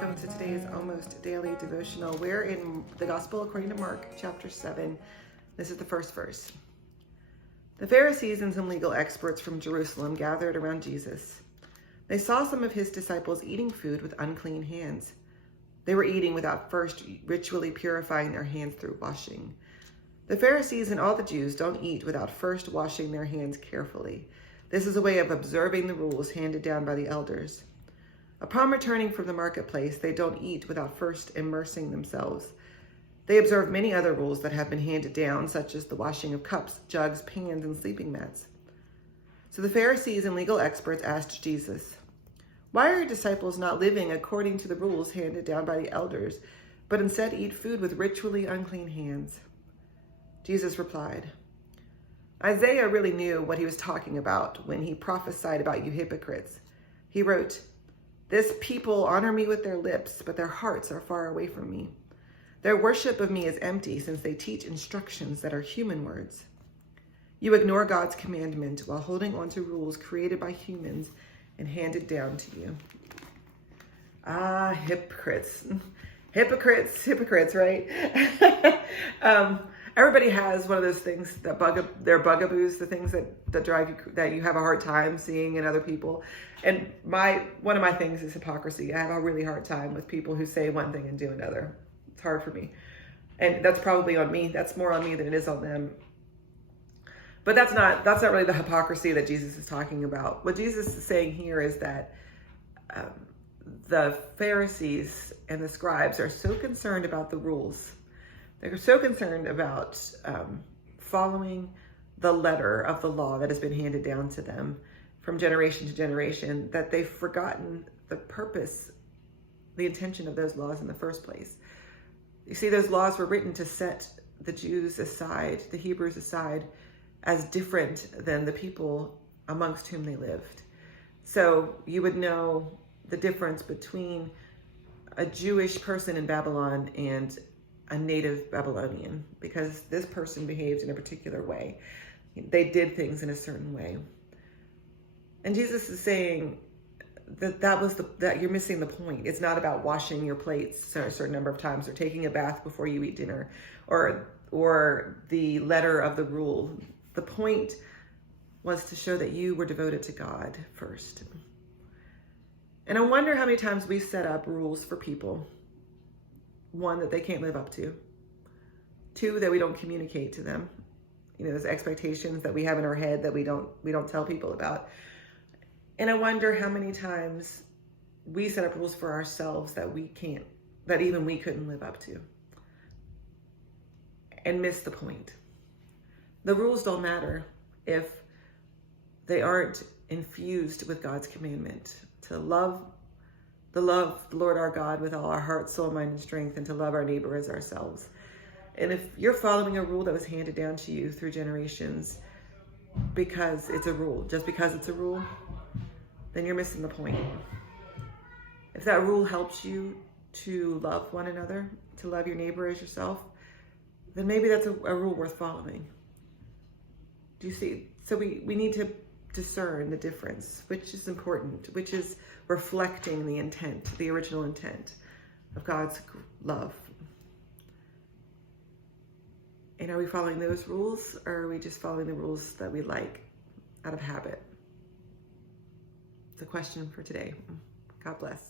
welcome to today's almost daily devotional. We're in the Gospel according to Mark, chapter 7. This is the first verse. The Pharisees and some legal experts from Jerusalem gathered around Jesus. They saw some of his disciples eating food with unclean hands. They were eating without first ritually purifying their hands through washing. The Pharisees and all the Jews don't eat without first washing their hands carefully. This is a way of observing the rules handed down by the elders. Upon returning from the marketplace, they don't eat without first immersing themselves. They observe many other rules that have been handed down, such as the washing of cups, jugs, pans, and sleeping mats. So the Pharisees and legal experts asked Jesus, "Why are your disciples not living according to the rules handed down by the elders, but instead eat food with ritually unclean hands?" Jesus replied, Isaiah really knew what he was talking about when he prophesied about you hypocrites. He wrote, "This people honor me with their lips, but their hearts are far away from me. Their worship of me is empty, since they teach instructions that are human words." You ignore God's commandment while holding on to rules created by humans and handed down to you. Hypocrites. Hypocrites, right? Everybody has one of those things that they're bugaboos, the things that drive you, that you have a hard time seeing in other people. And one of my things is hypocrisy. I have a really hard time with people who say one thing and do another. It's hard for me. And that's probably on me. That's more on me than it is on them. But that's not really the hypocrisy that Jesus is talking about. What Jesus is saying here is that the Pharisees and the scribes are so concerned about the rules. They're so concerned about following the letter of the law that has been handed down to them from generation to generation that they've forgotten the purpose, the intention of those laws in the first place. You see, those laws were written to set the Jews aside, the Hebrews aside, as different than the people amongst whom they lived. So you would know the difference between a Jewish person in Babylon and a native Babylonian, because this person behaved in a particular way. They did things in a certain way. And Jesus is saying that you're missing the point. It's not about washing your plates a certain number of times or taking a bath before you eat dinner or the letter of the rule. The point was to show that you were devoted to God first. And I wonder how many times we set up rules for people. One, that they can't live up to. Two, that we don't communicate to them. Those expectations that we have in our head that we don't tell people about. And I wonder how many times we set up rules for ourselves that even we couldn't live up to. And miss the point. The rules don't matter if they aren't infused with God's commandment to love the Lord our God with all our heart, soul, mind, and strength, and to love our neighbor as ourselves. And if you're following a rule that was handed down to you through generations because it's a rule, just because it's a rule, then you're missing the point. If that rule helps you to love one another, to love your neighbor as yourself, then maybe that's a rule worth following. Do you see? So we need to discern the difference, which is important, which is reflecting the intent, the original intent of God's love. And are we following those rules, or are we just following the rules that we like out of habit? It's a question for today. God bless.